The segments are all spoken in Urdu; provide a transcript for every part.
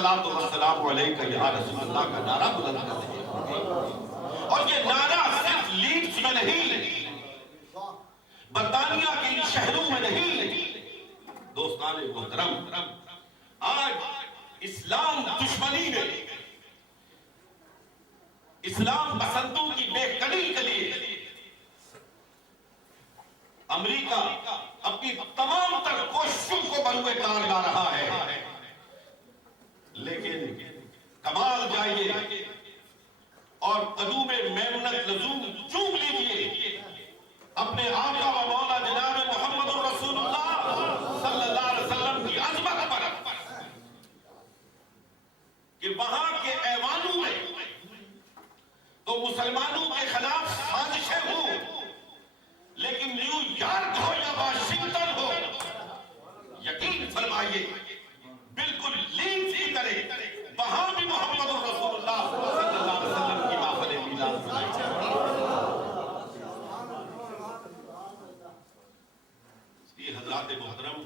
الصلاۃ والسلام علیک یا رسول اللہ کا نعرہ بلند کر رہے ہیں. اور یہ نعرہ صرف لیڈز میں نہیں، برطانیہ کے ان شہروں میں نہیں. دوستان محترم، آج اسلام دشمنی ہے، اسلام پسندوں کی بے قدری کے لیے امریکہ اپنی تمام تر کوششوں کو بروئے کار لا رہا ہے. لیکن کمال جائیے اور قدوم میمنت لزوم چوم لیجئے اپنے آقا و مولا جناب محمد رسول اللہ صلی اللہ علیہ وسلم کی عظمت پر کہ وہاں کے ایوانوں میں تو مسلمانوں کے خلاف سازشیں ہوں، لیکن نیو یارک ہو یا واشنگٹن ہو، یقین فرمائیے بالکل لیڈز کی طرح وہاں بھی محمد رسول اللہ صلی اللہ علیہ وسلم کی محفل میلاد منائی جائے. اس لیے حضرات محترم،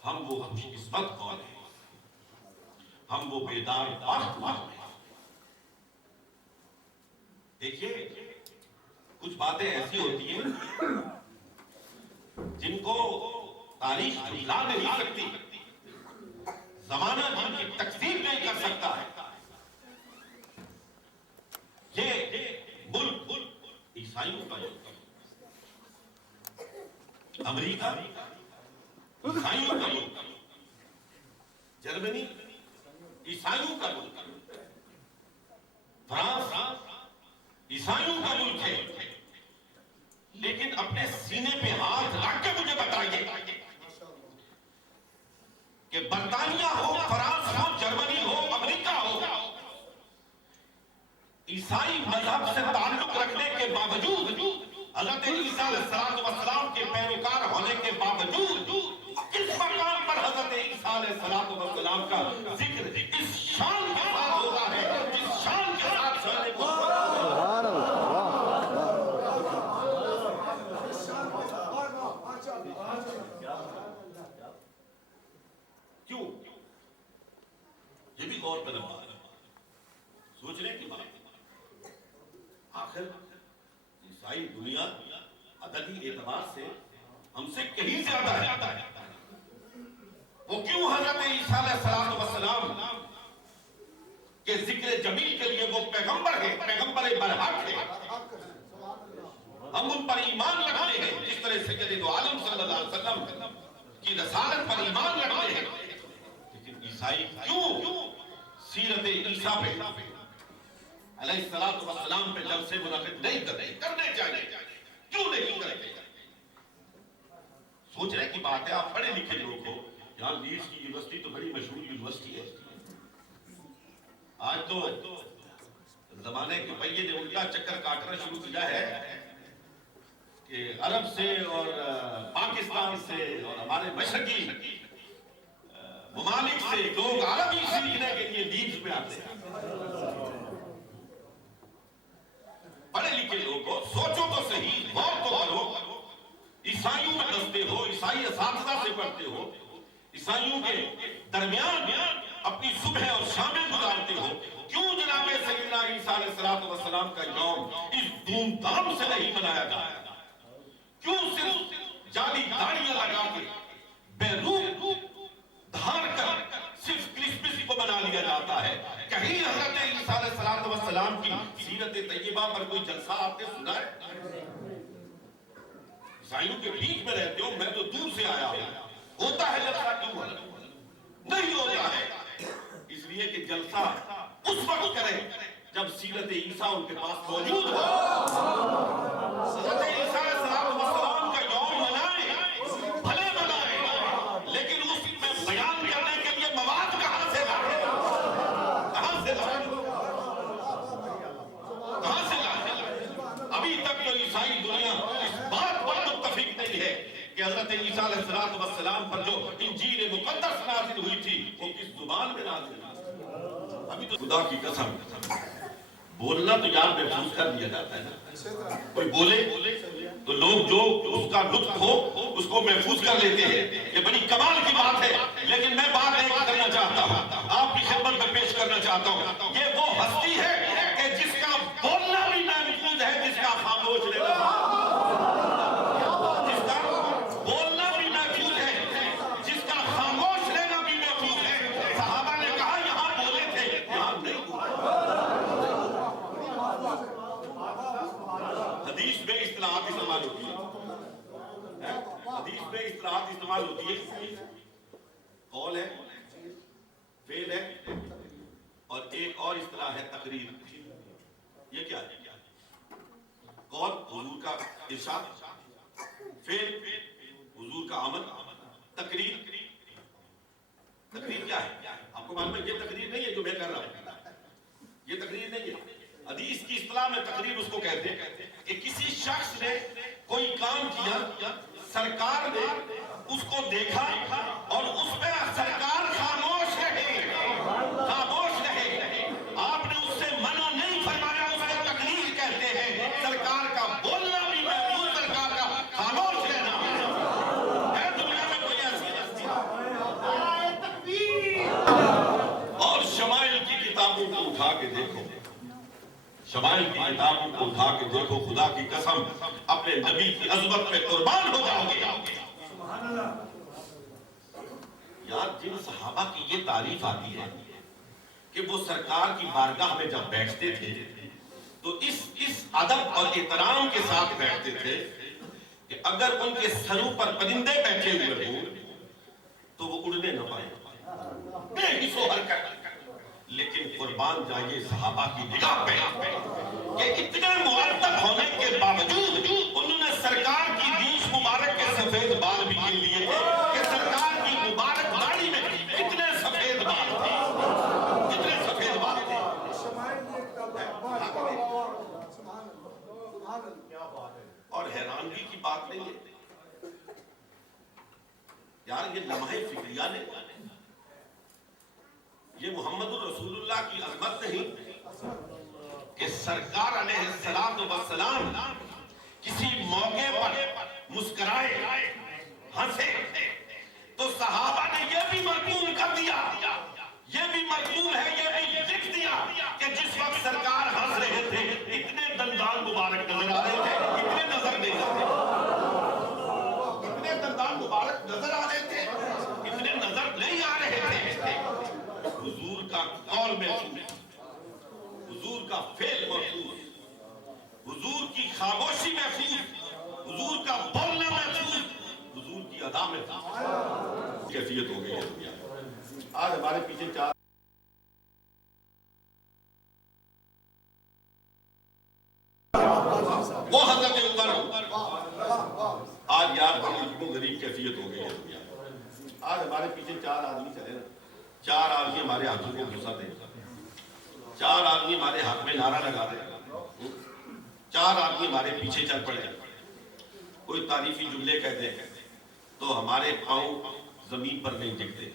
ہم وہ خوش قسمت قوم ہیں، ہم وہ بیدار بخت قوم ہیں. دیکھیے کچھ باتیں ایسی ہوتی ہیں جن کو تاریخ جھٹلا نہیں سکتی، زمانہ جن کی تکذیب نہیں کر سکتا ہے. یہ ملک عیسائیوں کا ملک، امریکہ عیسائیوں کا ملک، جرمنی عیسائیوں کا ملک، فرانس عیسائیوں کا ملک ہے. لیکن اپنے سینے پہ ہاتھ رکھ کے مجھے بتائیے کہ برطانیہ ہو، فرانس ہو، جرمنی ہو، امریکہ ہو، عیسائی مذہب سے تعلق رکھنے کے باوجود، حضرت عیسیٰ علیہ السلام کے پیروکار ہونے کے باوجود، کس مقام پر حضرت عیسیٰ علیہ السلام کا ذکر اس شان کے ساتھ ہو رہا ہے جس شان کے ساتھ کیوں؟ یہ بھی غور طلب بات ہے، سوچنے کی بات ہے. آخر عیسائی دنیا عددی اعتبار سے ہم سے کہیں زیادہ ہے. وہ کیوں حضرت عیسیٰ علیہ السلام کے ذکر جمیل کے لیے وہ پیغمبر ہے، پیغمبر برحق ہے، ہم ان پر ایمان رکھتے ہیں جس طرح سید دو عالم صلی اللہ علیہ وسلم کی رسالت پر ایمان رکھتے ہیں. لیکن عیسائی کیوں سیرت عیسیٰ پہ علیہ السلام پہ جلسے منعقد نہیں کرنے چاہیے؟ کیوں نہیں کرتے؟ سوچنے کی بات ہے. آپ پڑھے لکھے لوگ ہو، یہاں لیڈز کی یونیورسٹی تو بڑی مشہور یونیورسٹی ہے. آج تو زمانے کے پہیے نے الٹا چکر کاٹنا شروع کیا ہے کہ عرب سے اور پاکستان سے اور ہمارے مشرقی ممالک سے لوگ عربی سیکھنے کے لیے لیڈز میں آتے ہیں. پڑھے لکھے لوگ ہو، سوچو تو صحیح، غور تو کرو. عیسائیوں میں دستے ہو، عیسائی اساتذہ سے پڑھتے ہو، عیسائیوں کے درمیان اپنی صبح اور شامیں گزارتے ہو. کیوں جناب سیدنا عیسیٰ علیہ السلام کا یوم اس دھوم دھام سے نہیں منایا جاتا؟ کیوں صرف جعلی داڑیاں لگا کے بیروح دھار کر صرف کرسمس کو بنا لیا جاتا ہے؟ کہیں حضرت عیسیٰ علیہ السلام کی سیرت طیبہ پر کوئی جلسہ آپ نے سنا ہے؟ عیسائیوں کے بیچ میں رہتے ہو، میں تو دور سے آیا ہوں. ہوتا ہے جلسہ؟ کیوں نہیں ہوتا ہے؟ اس لیے کہ جلسہ اس وقت کریں جب سیرت عیسیٰ ان کے پاس موجود ہو. حضرت عیسیٰ علیہ السلام کا یوم منائیں، بھلے منائیں، لیکن اس میں بیان کرنے کے لیے مواد کہاں سے لائیں؟ کہاں سے لائیں؟ کہاں سے لائیں؟ ابھی تک تو عیسائی دنیا اس بات پر متفق نہیں ہے کہ حضرت عیسیٰ علیہ السلام پر جو انجیل مقدس نازل ہوئی تھی وہ کس زبان میں نازل ہوئی. ابھی تو خدا کی قسم بولنا تو یار محفوظ کر دیا جاتا ہے نا. کوئی بولے تو لوگ جو اس کا لطف ہو اس کو محفوظ کر لیتے ہیں. یہ بڑی کمال کی بات ہے. لیکن میں بات ایک کرنا چاہتا ہوں, آپ کی خدمت میں پیش کرنا چاہتا ہوں. یہ وہ ہستی ہے کہ جس کا بولنا بھی محفوظ ہے, جس کا خاموش رہنا, جس کا بولنا بھی محفوظ ہے, جس کا خاموش رہنا بھی محفوظ ہے. صحابہ نے کہا یہاں بولے تھے, یہاں نہیں بولے. حدیث میں اصطلاحات استعمال ہوتی ہے, حدیث میں اصطلاحات استعمال ہوتی ہے. قول ہے, فعل ہے, اور ایک اور اصطلاح ہے تقریر. یہ کیا ہے؟ قول حضور کا ارشاد, فعل حضور کا عمل, تقریر کیا ہے؟ آپ کو معلوم ہے یہ تقریر نہیں ہے جو میں کر رہا ہوں, یہ تقریر نہیں ہے. حدیث کی اصطلاح میں تقریر اس کو کہتے ہیں کہ کسی شخص نے کوئی کام کیا, سرکار نے اس کو دیکھا اور اس پہ سرکار خاموش رہے. آپ نے اس سے منع نہیں فرمایا, اس کو تقریر کہتے ہیں. سرکار کا بولنا بھی محفوظ, سرکار کا خاموش رہنا ہے. دنیا میں کوئی ایسی ہستی. اور شمائل کی کتابوں کو اٹھا کے دیکھو, شمائل کی کتابوں کو اٹھا کے دیکھو, خدا کی قسم اپنے نبی کی عظمت پہ قربان ہو جاؤ گے. یار جن صحابہ کی یہ تعریف آتی ہے کہ وہ سرکار کی بارگاہ میں جب بیٹھتے تھے تو اس ادب اور احترام کے ساتھ بیٹھتے تھے کہ اگر ان کے سروں پر پرندے بیٹھے ہوئے ہوں تو وہ اڑنے نہ پائے, بے حس و حرکت. لیکن قربان جائیے صحابہ کی نگاہ پہ کہ اتنے معطل ہونے کے باوجود انہوں نے سرکار کی ریش مبارک کے سفید بال بھی گن لیے تھے کہ سرکار کی مبارک داڑھی میں کتنے سفید بال تھے, کتنے سفید بال تھے. اور حیرانگی کی بات نہیں ہے یار, یہ لمحہ فکریہ نے, یہ محمد الرسول اللہ کی عظمت نہیں کہ سرکار علیہ السلام کسی موقع پر مسکرائے, ہنسے, تو صحابہ نے یہ بھی مرقوم کر دیا, یہ بھی مرقوم ہے, یہ بھی لکھ دیا کہ جس وقت سرکار ہنس رہے تھے اتنے دندان مبارک نظر آ رہے تھے, اتنے نظر نہیں آ رہے, اتنے دندان مبارک نظر آ رہے تھے, اتنے نظر نہیں آ رہے تھے. حضور کا قول محفوظ, حضور کا فعل محفوظ, حضور کی خاموشی محفوظ, حضور کا بولنا محفوظ, حضور کی ادا محفوظ. کیفیت ہو گئی ہے دنیا. آج ہمارے پیچھے چار وہ حضرت عمر, آج یار بڑی غریب کیفیت ہو گئی ہے دنیا. آج ہمارے پیچھے چار آدمی چلے نا, چار آدمی ہمارے ہاتھوں کو گھسا دے, چار آدمی ہمارے ہاتھ میں نعرہ لگا دے, چار آدمی ہمارے پیچھے چل پڑے, کوئی تعریفی جملے کہہ دے تو ہمارے پاؤں زمین پر نہیں ٹکتے.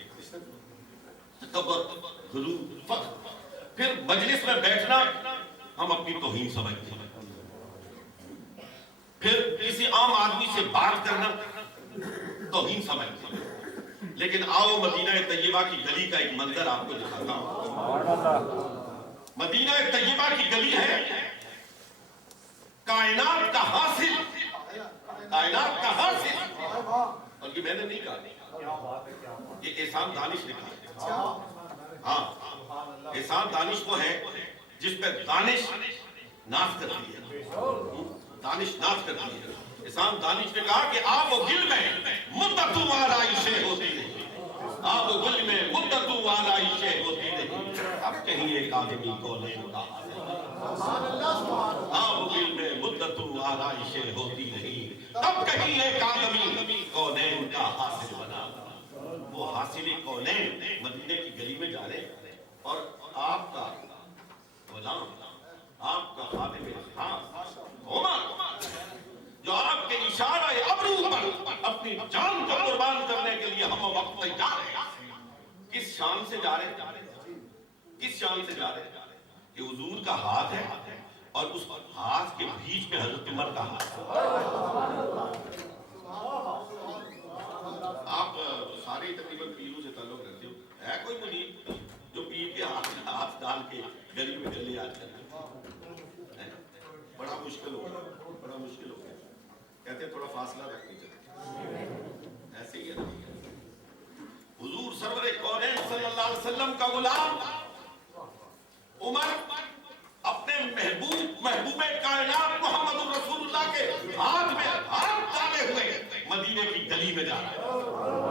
تکبر, غرور, فخر. پھر مجلس میں بیٹھنا ہم اپنی توہین سمجھتے ہیں. پھر کسی عام آدمی سے بات کرنا توہین سمجھتے ہیں. لیکن آؤ مدینہ طیبہ کی گلی کا ایک منظر آپ کو دکھاتا ہوں. مدینہ طیبہ کی گلی ہے کائنات کا حاصل, کائنات کا حاصل. اور یہ میں نے نہیں کہا, یہ احسان دانش نے کہا. ہاں, احسان دانش وہ ہے جس پہ دانش ناز کرتی ہے, دانش ناز کرتی ہے. احسان دانش نے کہا کہ آپ و گل میں مدتوں آرائشیں ہوتی نہیں, آپ و گل میں مدتوں آرائشیں ہوتی نہیں, اب کہیں ایک آدمی کو نہیں ہوتا. آپ و گل میں مدتوں آرائشیں ہوتی نہیں, تب کہیں ایک آدمی کونین کا حاصل بنا. وہ حاصل کونین مدینے کی گلی میں جا رہے اور آپ کا غلام, آپ کا خادم خاص عمر, جو آپ کے اشارہ ابرو پر اپنی جان کو قربان کرنے کے لیے ہم وقت تیار ہیں. کس شان سے جا رہے ہیں, کس شان سے جا رہے ہیں کہ حضور کا ہاتھ ہے اور اس ہاتھ کے بیچ میں حضرت عمر کا ہاتھ ہے. کے گلی میں چلے آتے ہیں، بڑا مشکل ہو گیا، بڑا مشکل ہو گیا. کہتے ہیں تھوڑا فاصلہ رکھ کے چلتے، ایسے ہی ہے. حضور سرور کونین صلی اللہ علیہ وسلم کا غلام عمر اپنے محبوب کائنات محمد رسول اللہ کے ہاتھ میں ہاتھ ڈالے ہوئے مدینے کی گلی میں جا رہا ہے.